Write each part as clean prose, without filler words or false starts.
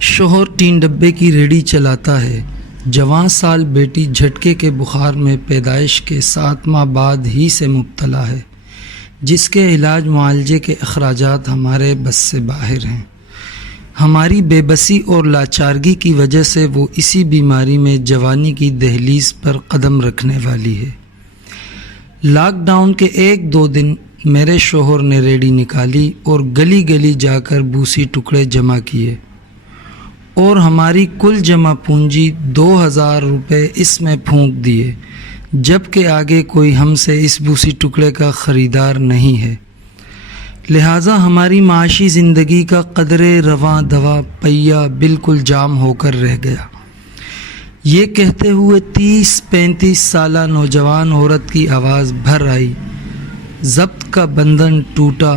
شوہر 3 ڈبے کی ریڑھی چلاتا ہے۔ جوان سال بیٹی جھٹکے کے بخار میں پیدائش کے 7 ماہ بعد ہی سے مبتلا ہے، جس کے علاج معالجے کے اخراجات ہمارے بس سے باہر ہیں۔ ہماری بے بسی اور لاچارگی کی وجہ سے وہ اسی بیماری میں جوانی کی دہلیز پر قدم رکھنے والی ہے۔ لاک ڈاؤن کے 1-2 دن میرے شوہر نے ریڑھی نکالی اور گلی گلی جا کر بوسی ٹکڑے جمع کیے اور ہماری کل جمع پونجی 2000 روپے اس میں پھونک دیے، جبکہ آگے کوئی ہم سے اس بوسی ٹکڑے کا خریدار نہیں ہے۔ لہٰذا ہماری معاشی زندگی کا قدرے رواں دوا پہیہ بالکل جام ہو کر رہ گیا۔ یہ کہتے ہوئے 30-35 سالہ نوجوان عورت کی آواز بھر آئی، ضبط کا بندھن ٹوٹا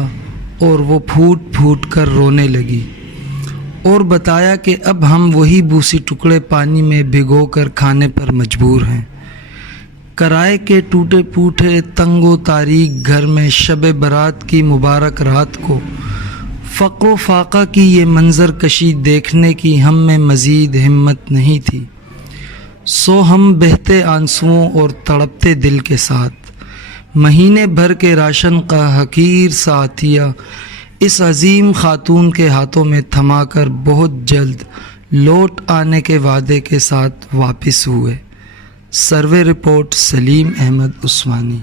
اور وہ پھوٹ پھوٹ کر رونے لگی اور بتایا کہ اب ہم وہی بوسی ٹکڑے پانی میں بھگو کر کھانے پر مجبور ہیں۔ کرائے کے ٹوٹے پھوٹے تنگ و تاریک گھر میں شب برات کی مبارک رات کو فقر و فاقہ کی یہ منظر کشی دیکھنے کی ہم میں مزید ہمت نہیں تھی، سو ہم بہتے آنسوؤں اور تڑپتے دل کے ساتھ مہینے بھر کے راشن کا حقیر سا عطیہ اس عظیم خاتون کے ہاتھوں میں تھما کر بہت جلد لوٹ آنے کے وعدے کے ساتھ واپس ہوئے۔ سروے رپورٹ سلیم احمد عثمانی۔